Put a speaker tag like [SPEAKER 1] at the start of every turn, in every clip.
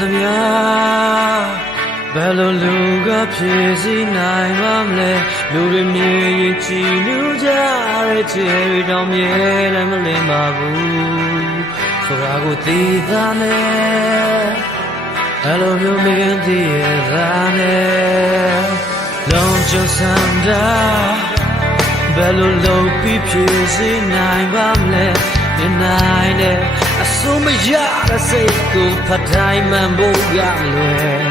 [SPEAKER 1] သမျှဘယ်လိုလူကဖြစ်စီနိုင်ပါမလဲလူတွေမြင်ရင်ကြည်နူးကြတဲ့ချေရီတောင်မြဲလည်းမလင်းပါဘူးဆိုတာကိုသိသားမယ်အဲ့လိုမျိုးမင်းသိရသားနဲ့လုံးချစမ်းတာဘယ်လိုလုပ်ပြီးဖြစ်စီနိုင်ပါမလဲ ဒီနိုင်တဲ့အစိုးမရတဲ့စိတ်ကိုဖတ်တိုင်းမှန်ဖို့ရလွယ်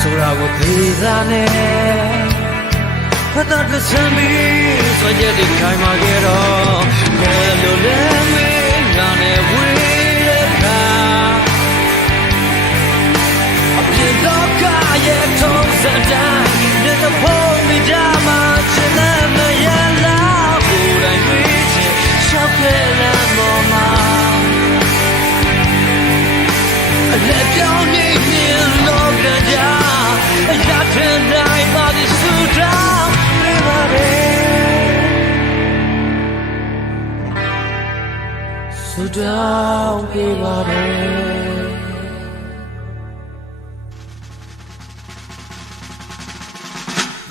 [SPEAKER 1] ဆိုတာကိုသိသားနဲ့ဖတ်တဲ့စမ်းပြီးဆိုကြတဲ့ခိုင်မာခဲ့တော့ဘယ်လိုလဲမင်းငါနဲ့ ဆူတောင်းနေပါတယ်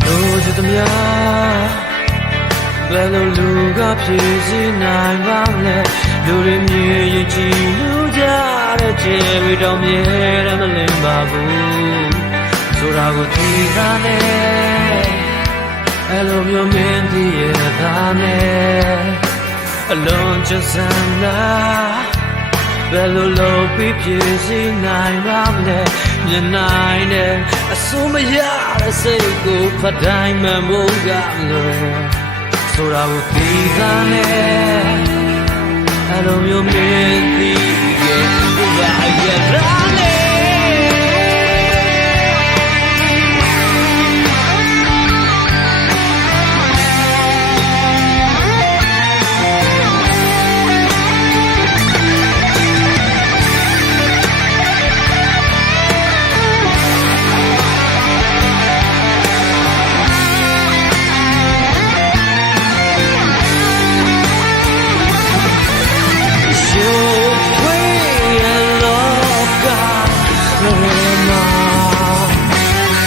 [SPEAKER 1] လို့ချစ်သမျှဘယ်လိုလူကဖြစ်စီနိုင်ပါမလဲလူတွေမြင်ရင်ကြည်လူကြတဲ့ခြေတွေတော့မြဲတယ်မလင်းပါဘူးဆိုတာကိုသိတာနဲ့အဲ့လိုမျိုးမင်းသိရတာနဲ့ အလုံးချစမ်းလားဘယ်လိုလုပ်ပြီးဖြစ်စီနိုင်ပါမလဲမြင်နိုင်တဲ့အစိုးမရတဲ့စိတ်ကိုဖတ်တိုင်းမှန်ဖို့ကလွယ်ဆိုတာကိုသိတာနဲ့အဲ့လိုမျိုးမြင်သိရဲ့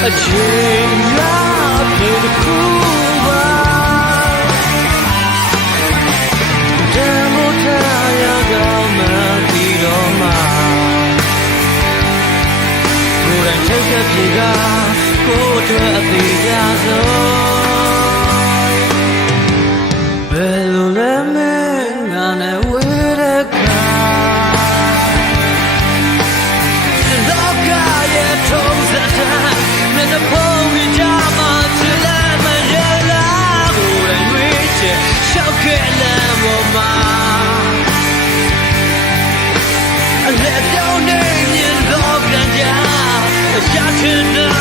[SPEAKER 1] A dream love beautiful. Demo taya gama tiro ma. ကိုယ်တိုင်ထိတ်တဲ့ပြေကကိုယ်အတွက်အသေးကြဆုံး forgotten.